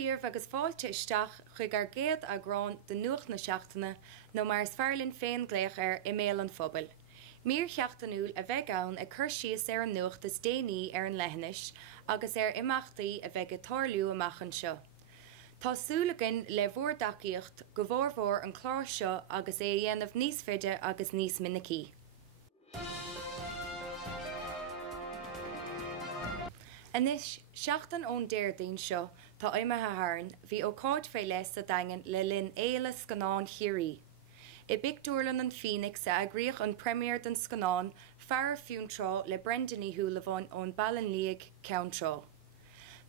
Díomh agus fáilte isteach chuig ar géad a grán de nuacht na seachtaine nó mar is fearlinn féin gléach mBéal an Phobail. Mír cheachtanúil a bheith ann a chur síos ar an nuacht is déanaí ar an leithnis agus ar imeachtaí a bheith tarlú amach an seo. Tásúlagan le bhórdaíocht go bhórmhór an chlár seo agus é dhéanamh níos faide agus níos minicí. Anis, seachtain ón déirdaoin seo tá imethe tharn, bhí ó cáid Féile sa daingean le linn éile scanán Chiairaí. I bicúirlan an Phoenix a agriach an Premier den Scanán Fearaibh Fionn Trá le Brendaní Thuúlaháin ón Balan Líag Ceann Trá.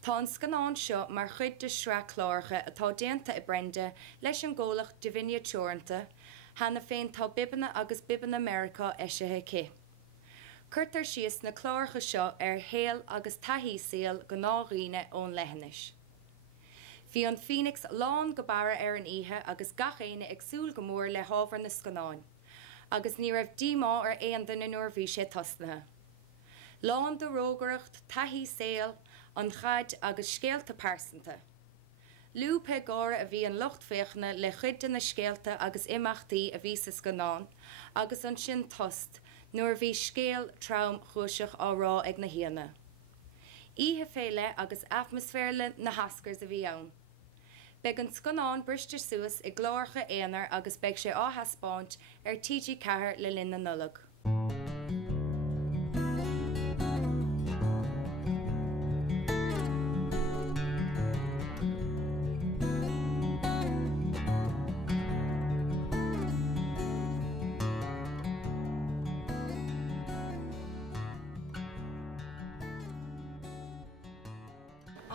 Tá an scanán seo mar chuid de sra chláircha atá déanta i Brenda leis an ggólach Dhuibhne teoranta, hana féin tá bibanna agus biban America eisithe cé. Cuirtar síos na chláircha seo ar héal agus taithí síal go nághine ón leithnis. Bhí an Phoenix lán go bara ar an ihe agus gachéine ag súil go mór le hábhar na scanáin, agus ní raibh dímá ar éon den nuair bhí sé tosnathe. Lán do rógaireacht, taithí síal, an chaid agus scéalta pásanta. Lúpa gára a bhí an locht féachna le chuid na scéalta agus imeachtaí a bhí sa scanán, agus an sin tost, nuair bhí scéal traum chúiseach á rá ag na héana. Ihe féile agus atmosféirle na hascars a bhí ann. Beag an scanán bristir suas i glárcha éanaar agus beag sé áthaspaint ar TG cethir le linn na nullag.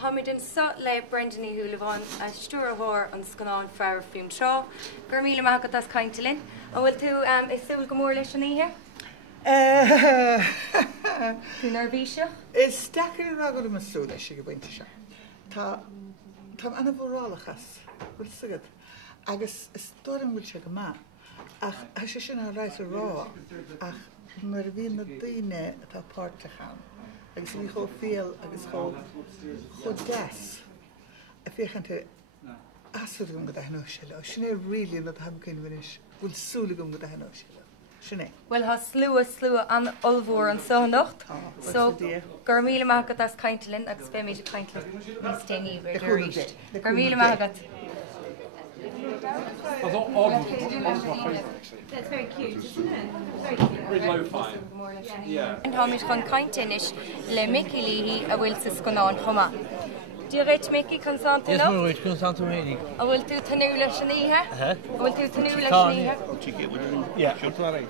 Hamid an sot le Brendaní Thuúlaháin a stúrthóir an scanán Fearaibh Fionn Trá. Gur míle maithagad as caintelinn. A bhfuil tú is súil go mór leis an ihe? Tú nervvíise? Is deacair ragad am súil leis go bhainte se. Tá anna bhórálachas bhfuil sagad agus is dóran bhfuil se go má. Ach sé sin a ráis a rá ach mar bhíon na daoine atá páirtachan. Agus bhí cho féal agus cho gas a féchanta asúil go dhéanú se le. Sinné rilí na tham cinn bhanis bhfuil súla go dhéanú se le. Sinné. Well ha slua an olmhór an sonacht. So gur míle maithagad as caintelinn agus fé méidir caintelinn níos déanaí gur ríist. Gur míle maithagad. That's very cute, isn't it? Very cute. Very lo-fi. Yeah. An táid chun caintinis le Mickey Leahy a bhfuil sa scanán chomá. Dí réit Mickey chun Santa Yes, nó? mar réit chun Santa Ménig. A bhfuil tú tanú leis an ihe? A bhfuil tú tanú leis an ihe? Yeah, siúrt mar réit.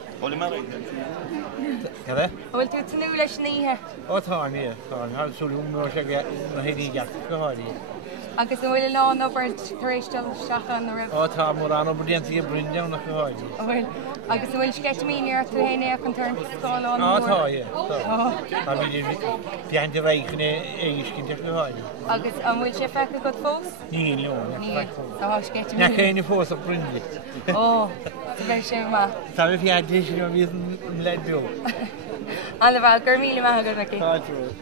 Cadé? A bhfuil tú tanú leis an ihe? Ó tá ní, tá har súlúm nó se na héí gach go háí. Agus bhfuil lán obair taréistal seacha an raibh. Ó tá mar an obedientí brindeam nach go háí. Agus bhfuil skeitmíní ar tú héine ach an turn sáán. Á tá, é. Tá bhí behind réichan éiscin go háí. Agus an bhfuil sé fecha go fós? Ní, leon. Ní, tá skeitmíní. Nach chéine fós a brinde. Ó, bheith sé má. Tá bhí fiadí sin a bhí an leid beo. Anna bhil gur míle maithagad Mickey. Tá trú.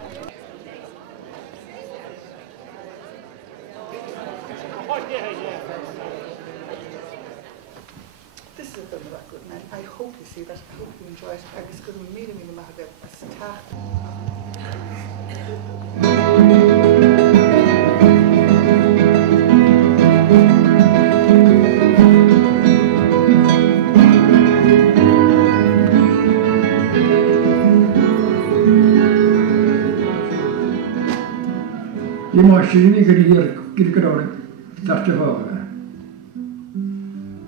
This is a film about good men. I hope you see that. I hope you enjoy it. Agus go míle maithagad as tacht. Die machine hier gedaan, dat te horen.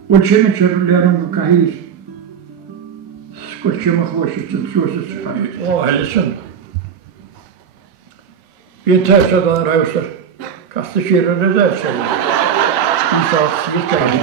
Wat je met je leren kan hier, scot je mag was het zo is het. Oh, Helsen. Je thuis had een ruiser, kast de scheren de Duits. Die staat niet kijken.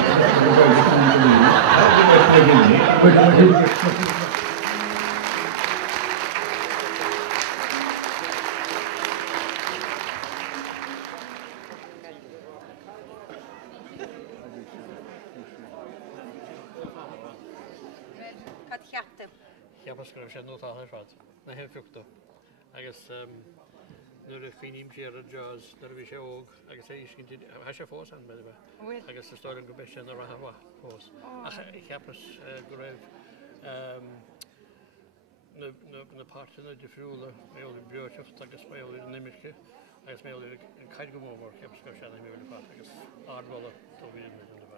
Ja, pas skrif sé nó tá hrad. Na hen fruchtú. Agus nuair a finim siar a jazz, nuair a bhí sé óg, agus é iscin ha sé fós an beidir bheith. Agus sa stóir an go bheith sin a rathha fós. Ach cheapras go raibh na páirteanna difriúla méolaí beoirteocht agus méolaí nimice agus méolaí an caiid go mór cheapras go sé méolaí fat agus ardbhla do bhíon an bheith.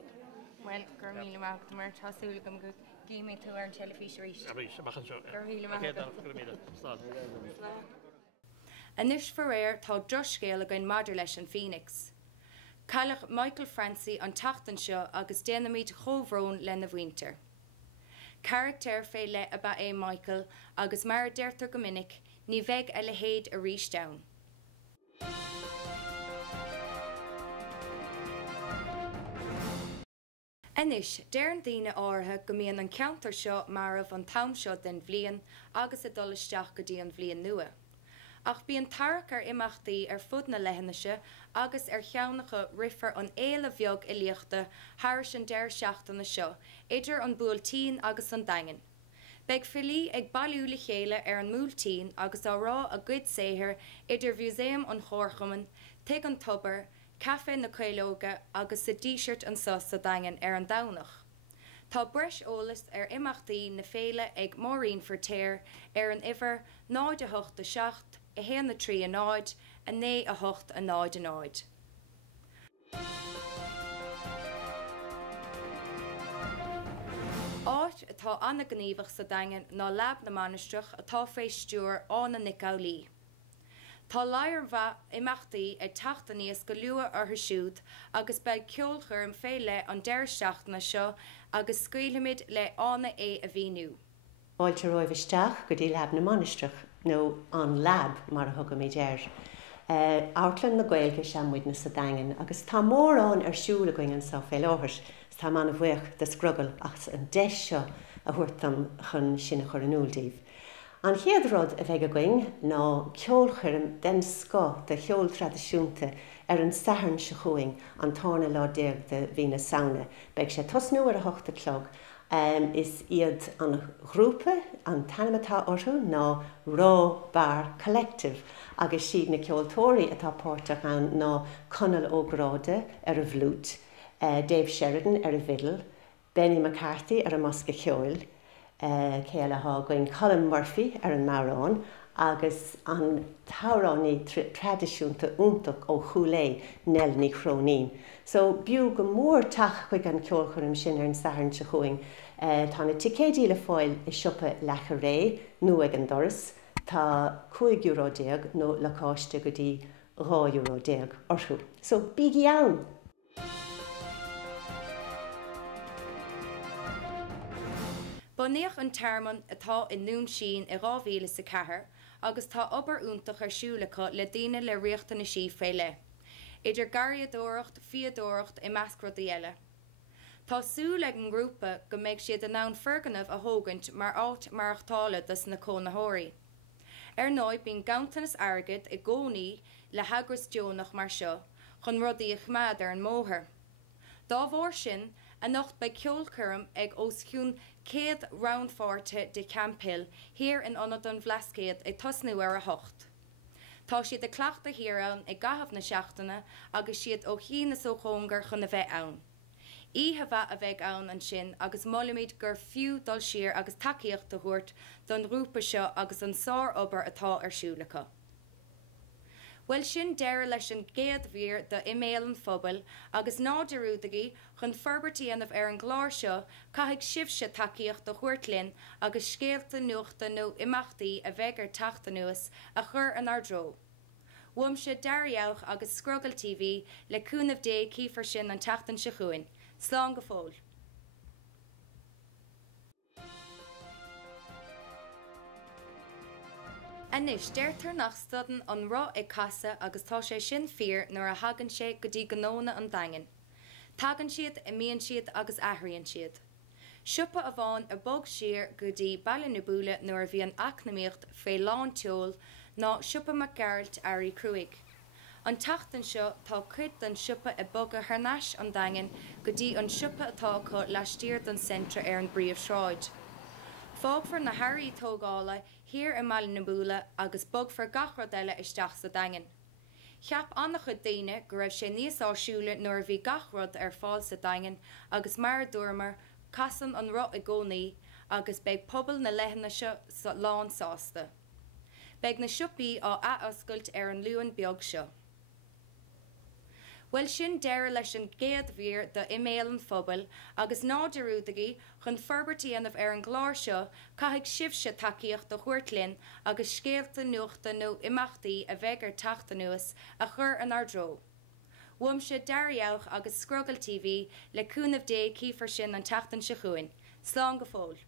Well, gur míle maith mar tasúla go go gíime tú ar an Teilifís rís. Gur míle maith. Anis Fearaibh tá droscéal a gin maidir leis an Phoenix. Cailleadh Michael Francie an tachtan seo agus déanamid chomhrón lena bhainter. Character Féile Bheag Michael agus mar deirtar go minic ní bheith a le héad a rís down. Anis, deir an daoine áirithe go mbíonn an ceantar seo marmh an tam seo den bhliain agus a dul-isteach go dtí an bhliain nua. Ach bíonn tarach ar imeachtaí ar fud na leithanaise agus ar cheannacha rifar an Féile Bheag Fhiliochta thairis an deir seachtainna seo, idir an búiltín agus an daingean. Beag Filí ag bailúla chéile ar an múltín agus á rá a gcuid saothar idir bhúséim an chórchaman, teag an tobar, cafe na Coilóga agus sa t-shirt an sos sa daingean ar an damhnach. Tá breis ólas ar imeachtaí na Féile ag Maureen Fheirtéaraigh ar an iver 9-8 a héan na trí a náid a 9-8 a náid a náid. Áit atá anna gníomhach sa daingean ná leab na manisteach atá fééis stúr ána Nicáilí. Tá láir bheith imeachtaí ag tachta níos go luath ar siúd agus beag ceolchoirm Féile an deir seachtainna seo agus scaoilimid le ána é a bhíú. Báilte roimh isteach go dtí leab na manisteach nó an leab mar a thugam mé deir. Outlann na Gaeilge seamuid na sa daingean agus tá mórrán ar siúla going an sa Féile áthairs tá man a bhuaich de Scrogall ach an deis seo a thuirtam chun sinna chur an úldíh. An chéadród a bheith a going ná ceolchoirm den sco de cheol tradiisiúnta ar an saharn se chuing an tána lá déag de bhína saona. Beag sé tosnú ar a 8 clog. Is iad an grúpa an tanimetá orthú ná Rá Bar Collective agus siad na ceoltóirí atá páirteach an ná Conal Ógráide ar a bhlút, Dave Sheridan ar a bhidal, Benny McCarthy ar a Mosca Cheoil, Ceolchoirm going Colin Murphy ar an Marrán agus an táránní tradiisiúnta úntaach ó Chúlé nel ní chrónín. So bíú go mór tach chuig an ceolchoirm sin ar an saharn se chuing. Tá na ticéidí le fáil I siopa Earaí nó ag an doras, tá €5 nó le cáiste go dtí €2 orthú. So bígí ann. Bunaíodh an termán atá in nún sin I 2004 agus tá obair úntaach ar siúlacha le daoine le riachta na sí Féile. Idir gariadóireacht, fiadóireacht I measc rudaí eile. Tá súil ag an grúpa go mbeidh siad an nán ferganmh a thógant mar áit marachtála dus na cónaitheoirí. Ar náid bíonn gaantanas airgid I gcónaí le hagras deonach mar seo, chun rudaí a chmad ar an móthir. Dá bhór sin, a nocht by Ceolchoirm ag osciún 100 roundfáirte de Camphill hir in anad an bhlascéad ag tosnú ar a 8. Tá siad a cleachta hiarán ag gahabh na seachtainna agus siad ó chianas ó chóngar chun a bheith ann. Íthe bheith a bheith ann an sin agus molamid gur fiú dul siar agus takeíocht a thuirt don rúpa seo agus an sár obair atá ar siúlacha. Well sin deir leis an géad bhír de mBéal an Phobail agus náidirúdaí chun forbartíanamh ar an gláir seo caithfidh sibse takeíocht do chuirtlinn agus scéalta nuachta nó imeachtaí a bheith ar teachta nuas a chur an ardró. Bhuaimse Dariauch agus Scrogall TV le cúnamh dé cífar sin an teachtain se chuin. Slán go fóil. Anis deirtar nach stadan an rá ag casa agus tá sé sin fíor nuair a hagann sé go dtí gnóna an daingean. Tagann siad I mbíonn siad agus aithríonn siad. Siopa a bháin a bog siar go dtí baile na búile nuair a bhí an acnamíocht Féile teol ná Siopa mBéal Earaí cruaigh. An tachtan seo tá cuid den siopa I boga thnáis an daingean go dtí an siopa atá có leistíir don centra ar an bríomh sráid. Fógfar na hairí tógála hir I mBaile na búla agus bogfar gachrad eile isteach sa daingean. Cheap annach chud daoine go raibh sé níos áisiúla nuair bhí gachrad ar fáil sa daingean agus mar dúrmar casan an rot I gcónaí agus beag pobl na leithna seo lán sásta. Beag na siúpaí á oscailt ar an luúan beag seo. Well sin deir leis an géad bhír de mBéal an Phobail agus náidirúdaí chun forbartí anmh ar an gláir seo caithfidh sibse takeíocht do chuirtlinn agus scéalta nuachta nó imeachtaí a bheith ar teachta nuas a chur an ardró. Bhuaimse Dariauch agus Scrogall TV le cúnamh dé cífar sin an teachtain se chuin. Slán go fóil.